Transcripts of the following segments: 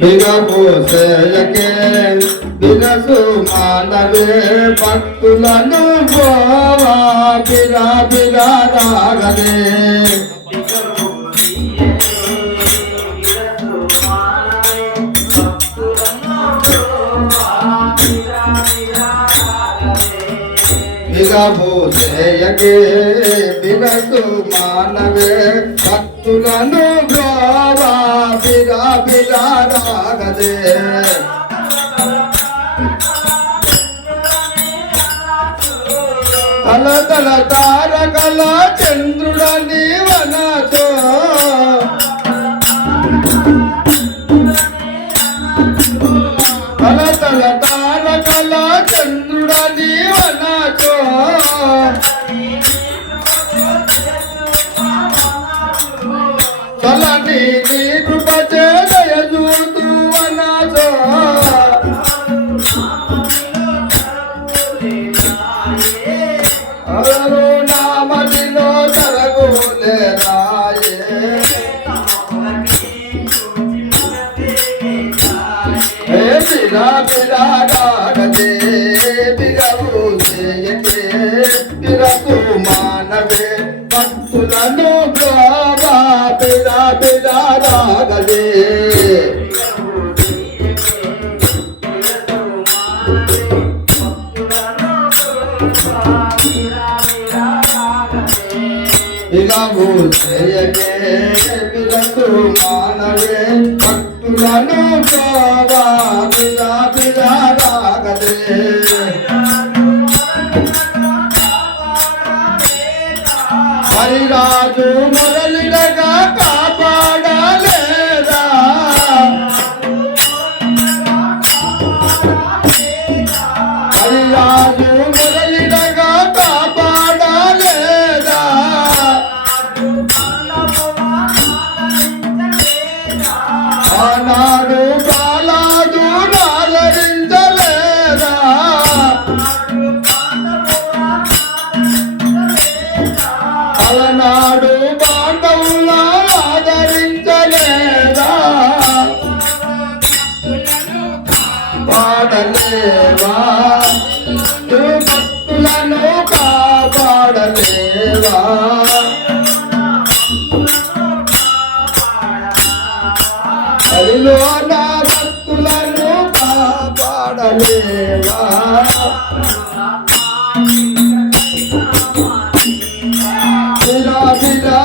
బిగపోసేయకే బిగసు మానవే భక్తులను గోవా బిరా బిరా రాగలే. బిగపోసేయకే బిగసు మానవే భక్తులను గోవా బిరా బిరా రాగలే తల తల తారకల చంద్రుడ నీవనతో. తల తల తారకల చంద్రుడ నీవనతో. తల నీ అరుణామదిలో తరగులే రాయే. హే బిరా బిరా బిరవు చేయకే బిరకు మానవే భక్తులను ప్రభా బిరా బిరా రాగదే హరిరాజు మురళిడగా కాపాడలేదా హరిరాజు la హరిలో నా భక్తులను కాపాడలేవా? బిరా బిరా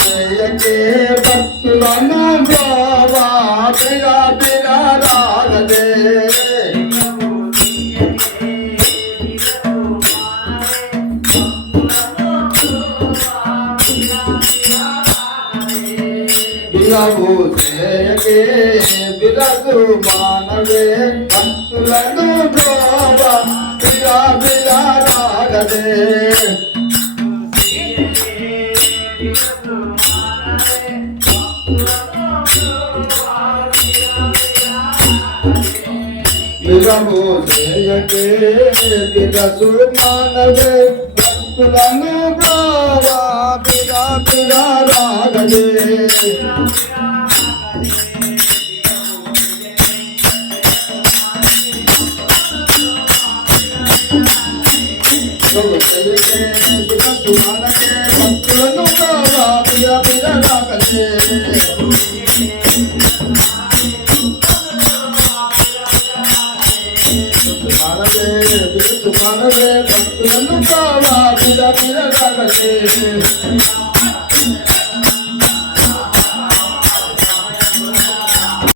చేయకే భక్తులను బావా బిరా బిరా రాగలే బిరవు చేయకే బిరసు మానవే భక్తులను బావా బిరా బిరా రాగలే బిరము చేయకే బిరసు మానవే భక్తులను బావా బిరా బిరా రాగలే భక్తులను బావా బిరా బిరా రాగలే మానవే బిరుసు మానవే భక్తులను బావా బిరా బిరా రాగలే